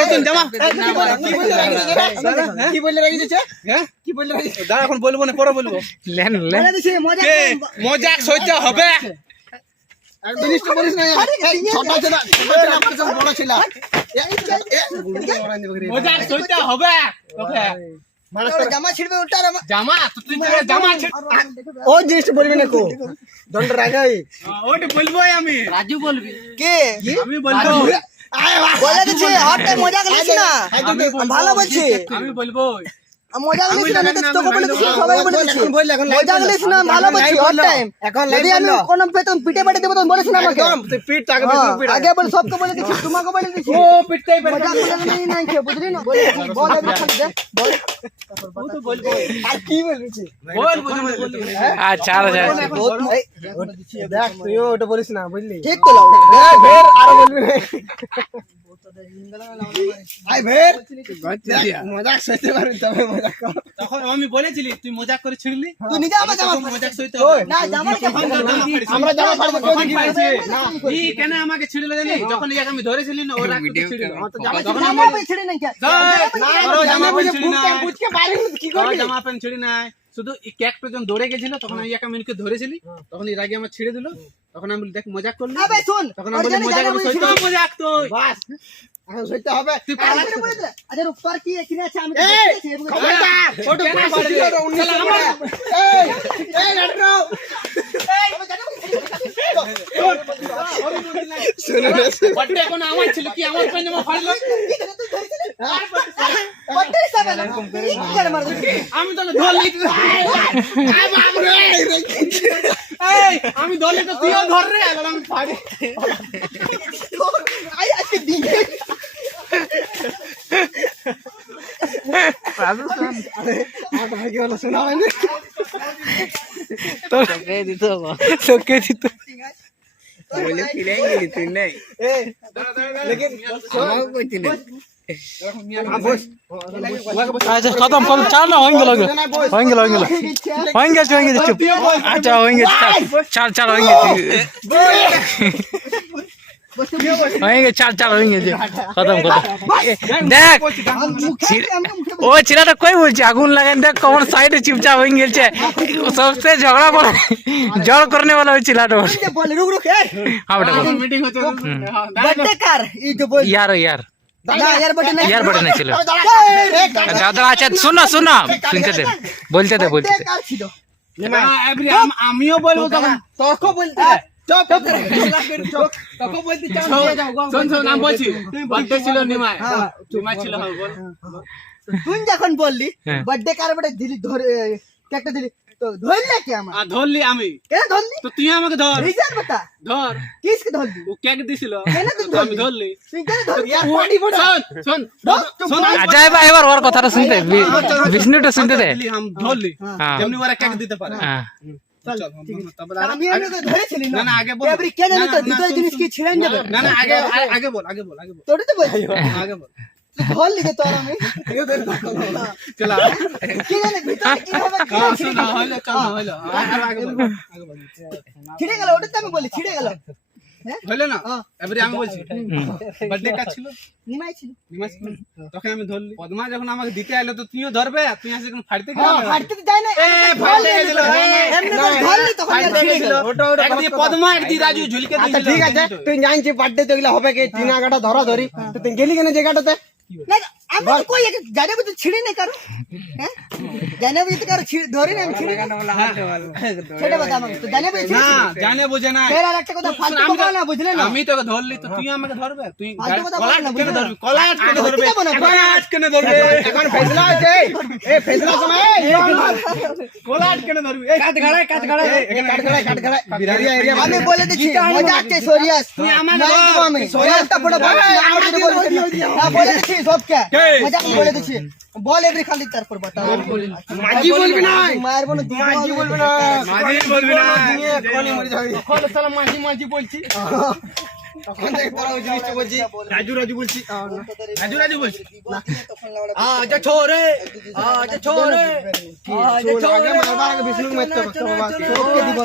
নতুন জামা কি বললে রাখি দিচ্ছে হ্যাঁ কি বললে রাখি দাঁড়া এখন বলবো না পরে বলবো মজাক সইতে হবে আর জিনিসটা বলিস না ছোট ছিল আমার সব বড় ছিল মজাক সইতে হবে ওকে জামা ছিড়বে উল্টা জামা তুই জামা ও জিনিসটা বলবি না কো দন্ড রাখাই ওটা বলবোই আমি রাজু বলবি কে আমি বলবো বলে দিছি হট টাইম মজা করিস না ভালো বলছি আমি বলবো মজা করিস না তোকে বলে দিছি সবাই বলে দিছি মজা করিস না ভালো বলছি হট টাইম এখন যদি আমি কোন বেতন পিটে পাটে দেব তখন বলিস না আমাকে তুই পিট আগে পিট আগে বল সবকে বলে দিছি তোমাকে বলে দিছি ও পিটতেই মজা করে নাই নাই কে বুঝলি না বল আমি খালি দে বল ও তো বলবো আর কি বলছিস বল বল আচ্ছা আচ্ছা দেখ তুই ওটা বলিস না বুঝলি ঠিক তো লাও ফের আর বলবি না আই ফের মজাক সইতে পারবি তবে মজাক কর তখন আমি বলেছিলি তুই মজাক করে ছিড়লি তুই নিজে আমার জামা মজাক সইতে হবে না জামা আমরা জামা ফাড়বো কোন কি পাইছে না এই কেন আমাকে ছিড়লে জানি যখন এই আমি ধরেছিলি না ওরা ছিড়লো তখন আমি ছিড়ি নাই কে না জামা পেন ছিড়ি না বুঝকে পারি কি করবি জামা পেন ছিড়ি নাই শুধু এই কেক পর্যন্ত দৌড়ে গেছিল তখন আমি একা মিনিটকে ধরেছিলি তখন এই রাগে আমার ছিড়ে দিল তখন আমি বলি দেখ মজাক করলি আবে শুন তখন আমি বলি মজাক করে সইতে মজাক তো বাস এখন সইতে হবে তুই পালা করে বলে দিলা আচ্ছা রূপ তোর কি এখানে আছে আমি দেখতেছি খবরদার ফটো বাড়ি এই লড়রো শুনো বটে কোন আমার ছিল কি আমার পাঞ্জামা ফাড়লো বটে সাবে না কি মার আমি তো ধরলি আই বাপ রে এই আমি ধরলি তো তুইও ধর রে আমি ফাড়ি আই আজকে দিন আরে আমার ভাই কি হলো শোনা হয়নি তো তোকে দিত बोले खिलाएंगे तू नहीं ए लेकिन हमको कोई नहीं আচ্ছা খতম খতম চাল না হয়ে গেল চুপ আচ্ছা হয়ে গেছে চাল হয়ে গেছে চাল হয়ে গেছে খতম দেখ ও ছেলেটা কই বলছে আগুন লাগান দেখ কমর সাইডে চিপচাপ হয়ে গেছে সবসে ঝগড়া বলে জল করনে वाला ওই ছেলেটা बोल रुक रुक हां बेटा मीटिंग होते बर्थडे कर ई जो बोल यार यार बटन नहीं चलो दादा अच्छा सुनो सुनते दे बोलते दे ना एवरी আমিও বলবো তখন তোকে বলতে চুপ তোকে বলতে চাও শুন নাম বলছি বার্থডে ছিল নিমাই ছিল বল তুই যখন বললি বার্থডে কার বড় দিলি ধরে কেকটা দিলি তো ধরলে কি আমার ধরলি আমি কেন ধরলি তো তুই আমাকে ধর রিজন बता ধর কিসকে ধরলি ও কেক দিছিল কেন তুই আমি ধরলি তুই কেন ধরলি यार পানি বড় শুন अजय भाई এবার ওর কথাটা শুনতে বিষ্ণুটা শুনতে দে हम ধরলি যেমনি ওরা কেক দিতে পারে হ্যাঁ চল আমি তো ধরেছিলি না আগে বল এবারে কেন তো দুটো জিনিস কি ছিড়েন যাবে না আগে বল তোরে তো বল আগে বল ধরলি যে তোর আমি চল কি জানে ভিতরে কি হবে শোনা হলো আগে বল ছিড়ে গেল ওটা তো আমি বলি ছিড়ে গেল হলো না এবারে আমি বলছি বার্থডে কাজ ছিল নিমাই ছিল তখন আমি ধরলি পদ্মা যখন আমাকে দিতে আইলো তো তুইও ধরবে তুই আসে কোন ফাড়তে গেল ফাড়তে যাই না ফাড়তে গেল এমনি ধরলি তখন ছিড়ে গেল ওটা একদিকে পদ্মা একদিকে রাজু ঝুলকে দিছিল আচ্ছা ঠিক আছে তুই জানছিস বার্থডে তো এগুলা হবে কি টিনা গাটা ধরা ধরি তো তুই গেলি কেন জায়গাটাতে না আমি তো কই জানে তো ছিড়ে না কারো হ্যাঁ জানে বুঝতে কারো ধরি না আমি ছিড়ে না বলা হাতে বল সেটা বল আমাকে তো জানে বুঝে না জানে বুঝে না ফের আরেকটা কথা ফালতু কথা না বুঝলে না আমি তোকে ধরলি তো তুই আমাকে ধরবে তুই কলাট কেন ধরবি কলাট কেন ধরবে এখন ফেসলা আছে এই ফেসলা সময় কলাট কেন ধরবি এই কাট গাড়াই এখানে কাট গাড়াই বিরারিয়া এরিয়া আমি বলে দিছি মজা আছে সরিয়াস তুই আমাকে আমি সরিয়াসটা বড় না বলে দিছি সব কে মজা বলে দিছি বল এভরি খালি তারপর বতা মাঝি বলবি না মারবো না মাঝি বলবি না কোনি মরে যাবি কল সালাম মাঝি বলছি তখন দেখ তোরা ওই জিনিসটা বলছি রাজু বলছি রাজু বলছি আজা ছোরে আগে মারবার আগে বিষ্ণু মারতে হবে সবকে দিব